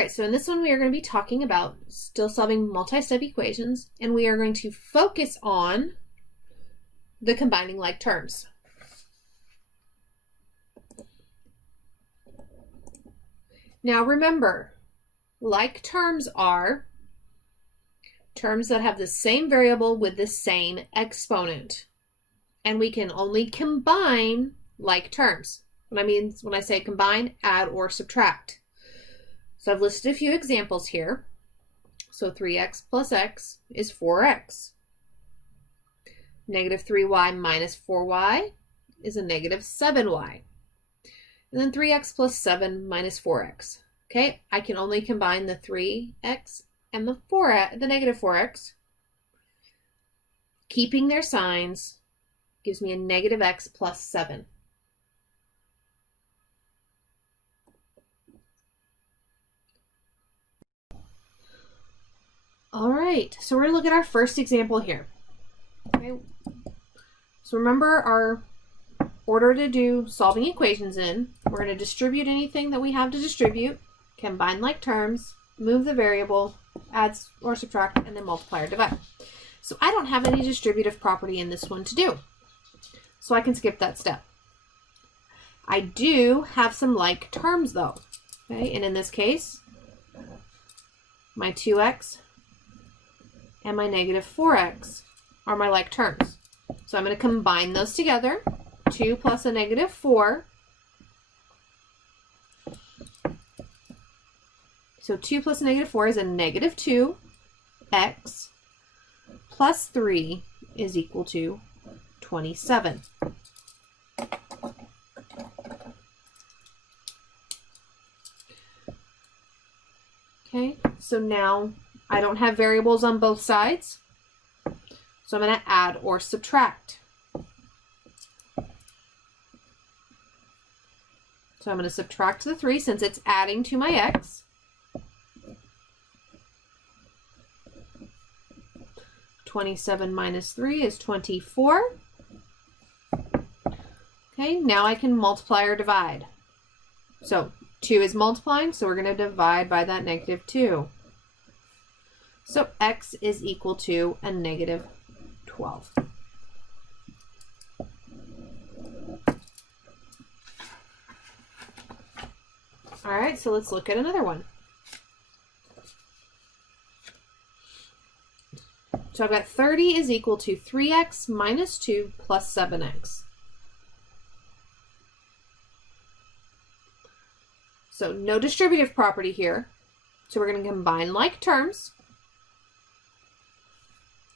right, so in this one we are going to be talking about still solving multi-step equations, and we are going to focus on the combining like terms. Now remember, like terms are terms that have the same variable with the same exponent, and we can only combine like terms. What I mean when I say combine, add, or subtract. So I've listed a few examples here. So 3x plus x is 4x. Negative 3y minus 4y is a negative 7y. And then 3x plus 7 minus 4x. Okay, I can only combine the 3x and the negative 4x. Keeping their signs gives me a negative x plus 7. All right, so we're going to look at our first example here. Okay, so remember our order to do solving equations in. We're going to distribute anything that we have to distribute, combine like terms, move the variable, add or subtract, and then multiply or divide. So I don't have any distributive property in this one to do, so I can skip that step. I do have some like terms though, okay, and in this case, my 2x and my negative 4x are my like terms. So I'm going to combine those together. 2 plus a negative 4. So 2 plus a negative 4 is a negative 2. X plus 3 is equal to 27. Okay, so now I don't have variables on both sides, so I'm going to add or subtract. So I'm going to subtract the 3 since it's adding to my x. 27 minus 3 is 24. Okay, now I can multiply or divide. So 2 is multiplying, so we're going to divide by that negative 2. So x is equal to a negative 12. All right, so let's look at another one. So I've got 30 is equal to 3x minus 2 plus 7x. So no distributive property here. So we're going to combine like terms.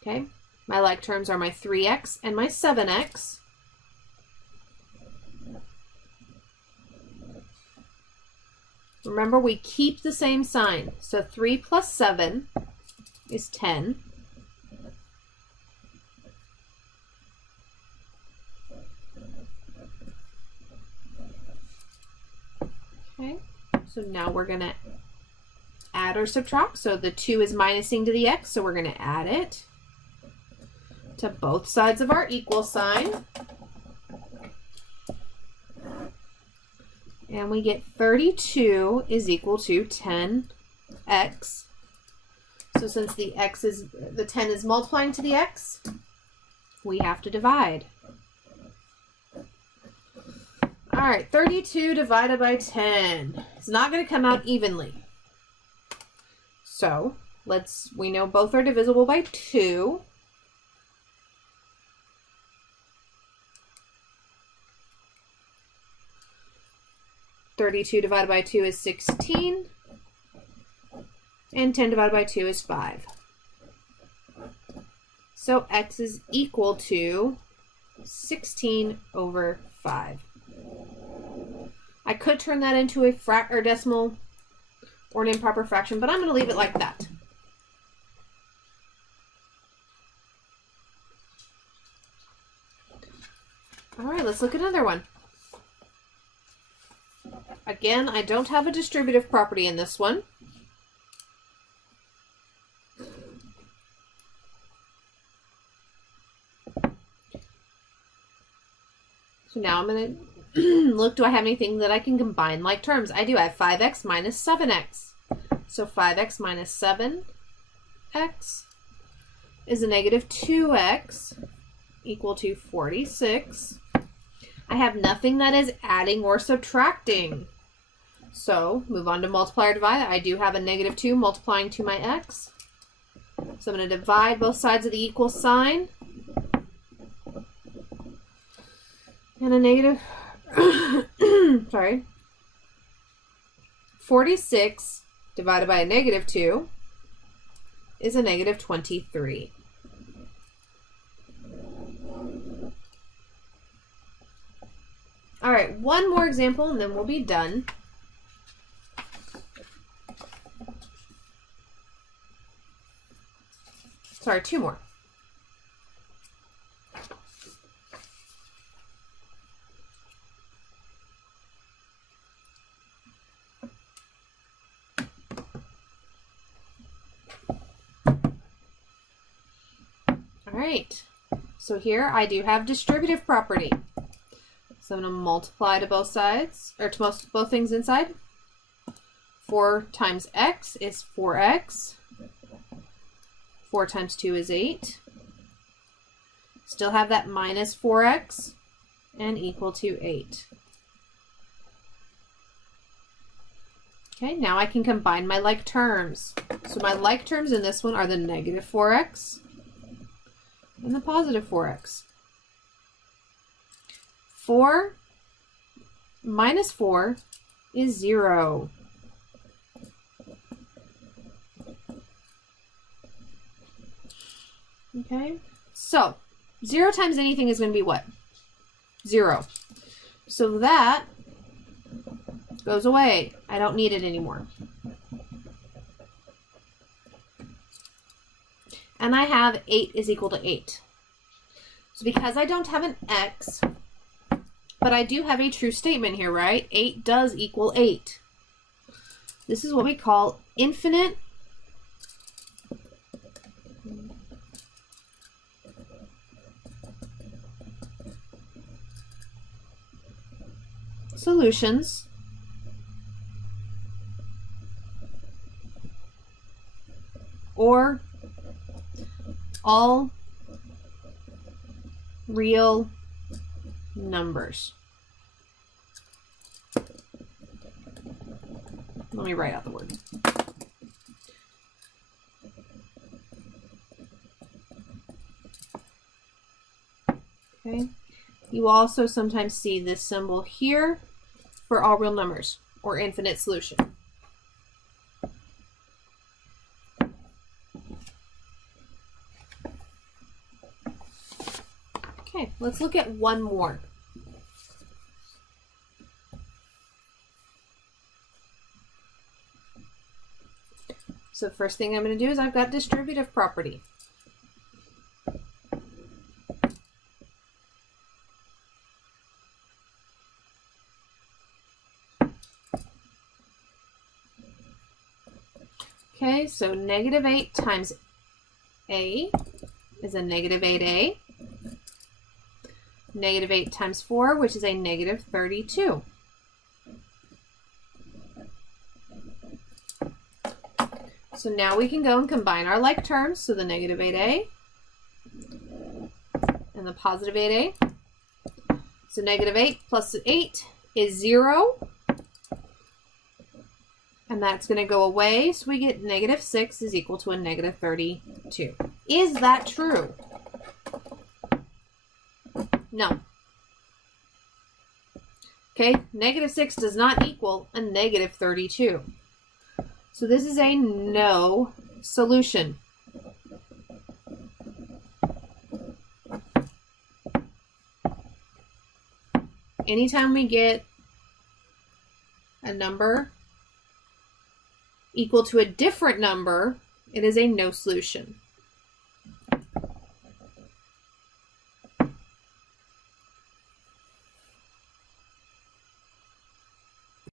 Okay, my like terms are my 3x and my 7x. Remember, we keep the same sign. So 3 plus 7 is 10. Okay, so now we're going to add or subtract. So the 2 is minusing to the x, so we're going to add it to both sides of our equal sign. And we get 32 is equal to 10x. So since the 10 is multiplying to the x, we have to divide. All right, 32 divided by 10. It's not going to come out evenly. So we know both are divisible by 2. $32 divided by 2 is 16, and 10 divided by 2 is 5. So x is equal to 16 over 5. I could turn that into a decimal or an improper fraction, but I'm going to leave it like that. All right, let's look at another one. Again, I don't have a distributive property in this one. So now I'm going to look, do I have anything that I can combine like terms? I do. I have 5x minus 7x. So 5x minus 7x is a negative 2x equal to 46. I have nothing that is adding or subtracting. So move on to multiply or divide. I do have a negative 2 multiplying to my x. So I'm going to divide both sides of the equal sign. And a negative, sorry, 46 divided by a negative 2 is a negative 23. All right, one more example and then we'll be done. Sorry, two more. All right, so here I do have distributive property. So I'm going to multiply to both sides, or to both things inside. 4 times x is 4x. 4 times 2 is 8. Still have that minus 4x and equal to 8. Okay, now I can combine my like terms. So my like terms in this one are the negative 4x and the positive 4x. 4 minus 4 is 0. Okay, so 0 times anything is going to be what? 0. So that goes away. I don't need it anymore. And I have 8 is equal to 8. So because I don't have an x, but I do have a true statement here, right? 8 does equal 8. This is what we call infinite solutions or all real numbers. Let me write out the word. Okay. You also sometimes see this symbol here for all real numbers or infinite solution. Okay, let's look at one more. So the first thing I'm going to do is I've got distributive property. Okay, so negative 8 times a is a negative 8a. Negative 8 times 4, which is a negative 32. So now we can go and combine our like terms. So the negative 8a and the positive 8a. So negative 8 plus 8 is 0. And that's going to go away. So we get negative 6 is equal to a negative 32. Is that true? No. Okay, negative 6 does not equal a negative 32. So this is a no solution. Anytime we get a number equal to a different number, it is a no solution.